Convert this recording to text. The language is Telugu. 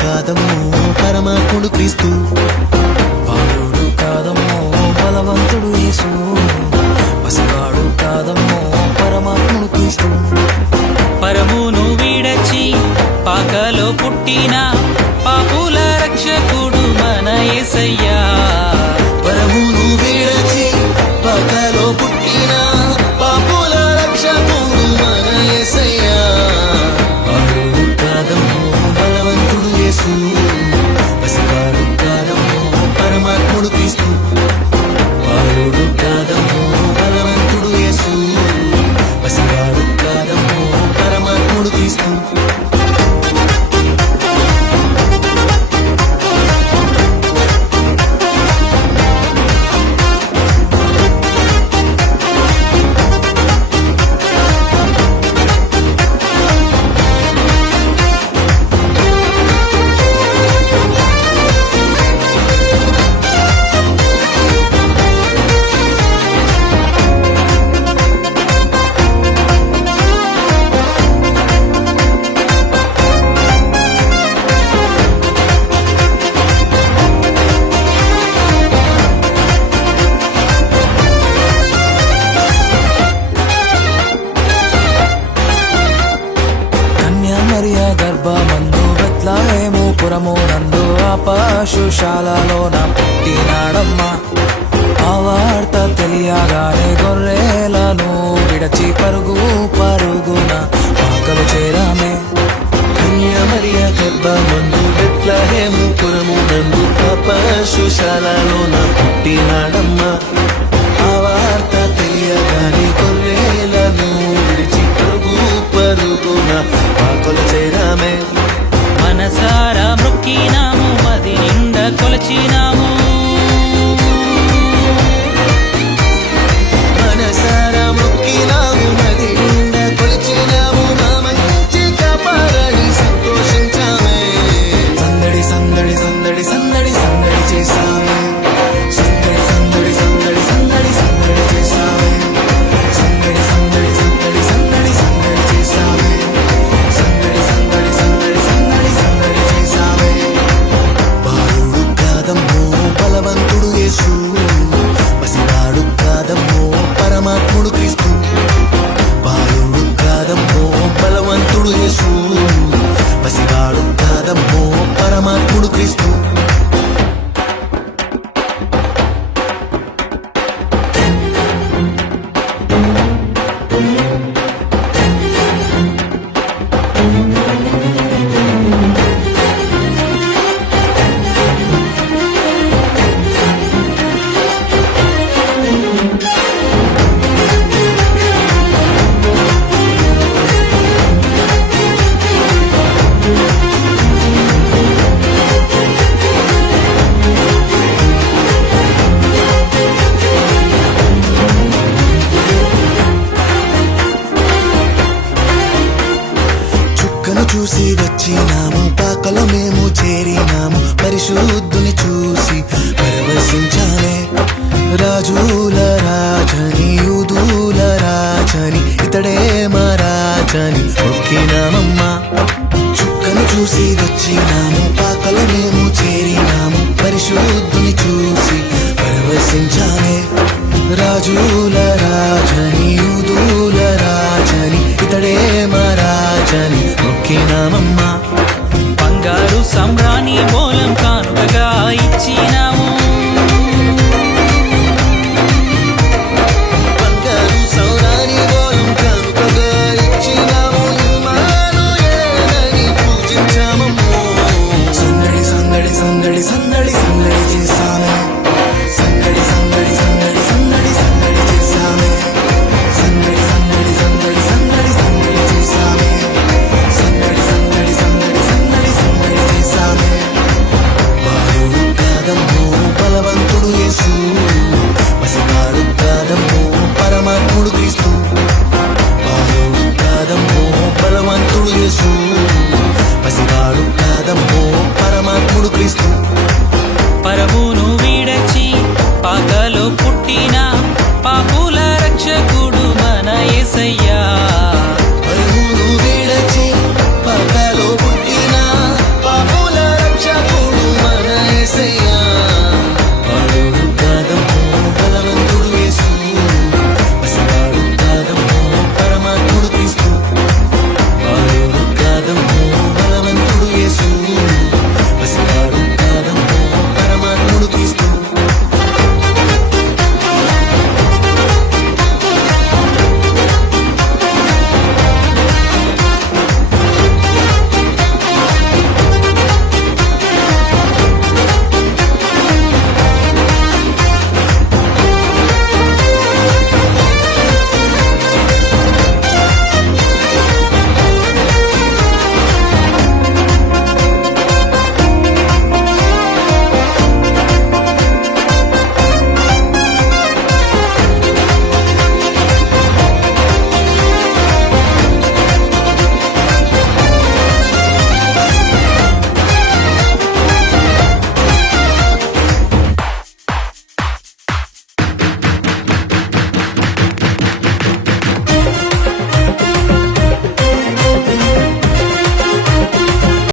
కాదమ్మో పరమాత్ముడు క్రీస్తు, బాలుడు కాదమ్మో బలవంతుడు యేసు, పసివాడు కాదమ్మో పరమాత్ముడు క్రీస్తు. పరమును వీడచి పాకలో పుట్టిన పాపుల రక్షకుడు మన యేసయ్యా. పరమును వీడచి పాకలో పుట్టిన పాపుల రక్షకుడు మన యేసయ్యా. బాలుడు కాదమ్మో బలవంతుడు యేసు, పసివాడు కాదమ్మో పరమాత్ముడు క్రీస్తు, బాలుడు కాదమ్మో బలవంతుడు యేసు, పసివాడు కాదమ్మో పరమాత్ముడు క్రీస్తు. మరియ గర్భమందు బెత్లెహేము పురము నందు ఆ పశుశాలలోన పుట్టినాడమ్మా. ఆ వార్త తెలియగానే గొర్రెలను విడచి పరుగు పరుగున పాకలు చేరామే. కన్యామరియ గర్భమందు బెత్లెహేము పురము నందు ఆ పశుశాలలోన పుట్టినాడమ్మా. ఆ వార్త తెలియగానే గొర్రెలను విడిచి పరుగు పరుగున పాకలు చేరామే. మనసారా మొక్కినాము, మది నిండా కొలచినాము. మనసారా మొక్కినాము, మది నిండా కొలిచినాము. మా మంచి కాపాడని సంతోషించామే. సందడి సందడి సందడి సందడి సందడి చేశామే. సందడి సందడి సందడి సందడి సందడి చేశామే. సందడి సందడి సందడి సందడి సందడి చేశామే. సందడి సందడి సందడి సందడి సందడి చేశామే. బాలుడు కాదమ్మో బలవంతుడు యేసు, పసివాడు కాదమ్మో పరమాత్ముడు క్రీస్తు, బాలుడు కాదమ్మో బలవంతుడు యేసు, పసివాడు కాదమ్మో పరమాత్ముడు క్రీస్తు. చుక్కను చూసి వచ్చినాము, పాకలో మేము చేరినాము. పరిశుద్ధుని చూసి పరవశించాలే. రాజుల రాజని యూదుల రాజని ఇతడే మా రాజని మొక్కినామమ్మా. చుక్కను చూసి వచ్చినాము, పాకలో మేము చేరినాము. పరిశుద్ధుని చూసి పరవశించాలే. రాజుల రాజని యూదుల రాజని ఇతడే మా రాజని మొక్కినామమ్మా. బంగారు సంబ్రాణి మూలం కానుకగా ఇచ్చినాము. బంగారు సౌరాని మూలం కానుకగా ఇచ్చినాము. ఇమ్మానుయేలని పూజించామమ్మో. సందడి సందడి సందడి సందడి